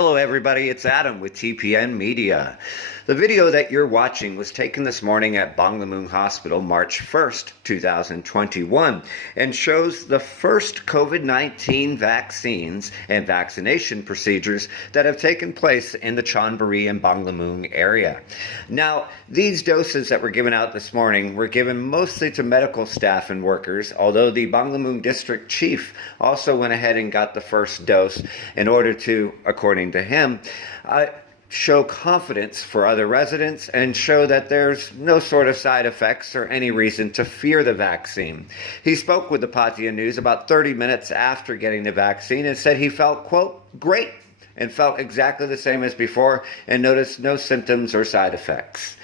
Hello everybody, it's Adam with TPN Media. The video that you're watching was taken this morning at Banglamung Hospital March 1st, 2021 and shows the first COVID-19 vaccines and vaccination procedures that have taken place in the Chonburi and Banglamung area. Now, these doses that were given out this morning were given mostly to medical staff and workers, although the Banglamung district chief also went ahead and got the first dose in order to, according to him, show confidence for other residents and show that there's no sort of side effects or any reason to fear the vaccine. He spoke with the Pattaya News about 30 minutes after getting the vaccine and said he felt, quote, great, and felt exactly the same as before and noticed no symptoms or side effects.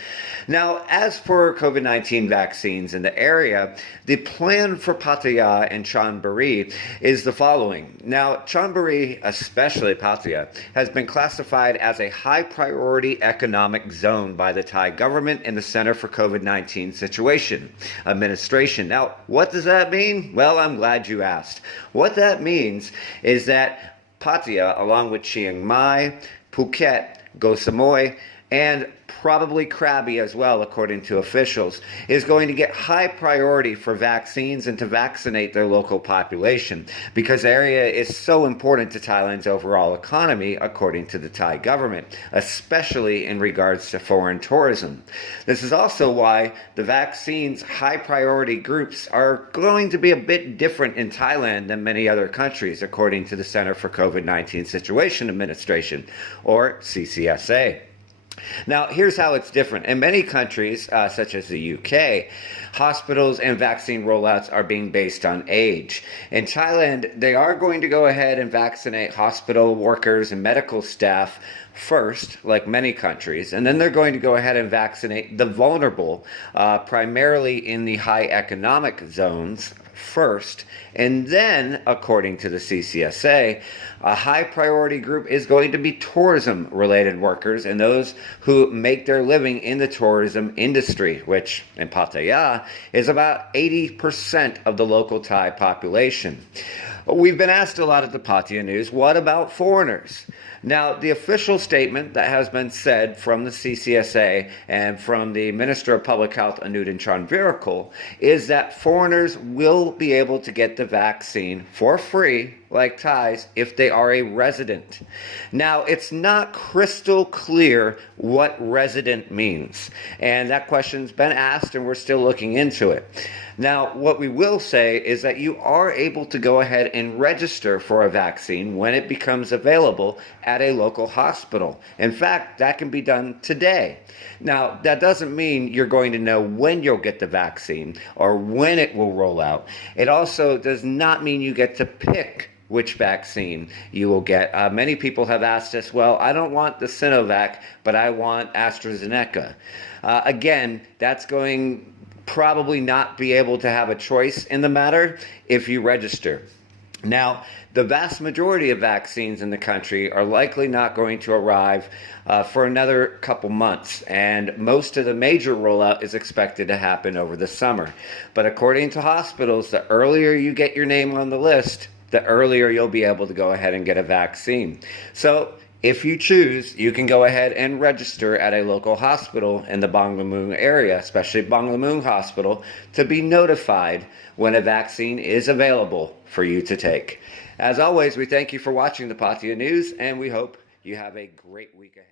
Now, as for COVID-19 vaccines in the area, the plan for Pattaya and Chonburi is the following. Now, Chonburi, especially Pattaya, has been classified as a high-priority economic zone by the Thai government and the Center for COVID-19 Situation Administration. Now, what does that mean? Well, I'm glad you asked. What that means is that Pattaya, along with Chiang Mai, Phuket, Koh Samui, and probably Krabi as well, according to officials, is going to get high priority for vaccines and to vaccinate their local population because the area is so important to Thailand's overall economy, according to the Thai government, especially in regards to foreign tourism. This is also why the vaccine's high priority groups are going to be a bit different in Thailand than many other countries, according to the Center for COVID-19 Situation Administration, or CCSA. Now, here's how it's different. In many countries, such as the UK, hospitals and vaccine rollouts are being based on age. In Thailand, they are going to go ahead and vaccinate hospital workers and medical staff first, like many countries, and then they're going to go ahead and vaccinate the vulnerable, primarily in the high economic zones first, and then, according to the CCSA, a high priority group is going to be tourism related workers and those who make their living in the tourism industry, which in Pattaya is about 80% of the local Thai population. We've been asked a lot at the Pattaya News, what about foreigners? Now, the official statement that has been said from the CCSA and from the Minister of Public Health, Anutin Chanvirakul, is that foreigners will be able to get the vaccine for free, like Thais, if they are a resident. Now, it's not crystal clear what resident means, and that question's been asked and we're still looking into it. Now, what we will say is that you are able to go ahead and register for a vaccine when it becomes available at a local hospital. In fact, that can be done today. Now, that doesn't mean you're going to know when you'll get the vaccine or when it will roll out. It also does not mean you get to pick which vaccine you will get. Many people have asked us, well, I don't want the Sinovac, but I want AstraZeneca. Again, that's going probably not be able to have a choice in the matter if you register. Now, the vast majority of vaccines in the country are likely not going to arrive for another couple months, and most of the major rollout is expected to happen over the summer. But according to hospitals, the earlier you get your name on the list, the earlier you'll be able to go ahead and get a vaccine. So, if you choose, you can go ahead and register at a local hospital in the Banglamung area, especially Banglamung Hospital, to be notified when a vaccine is available for you to take. As always, we thank you for watching the Pattaya News, and we hope you have a great week ahead.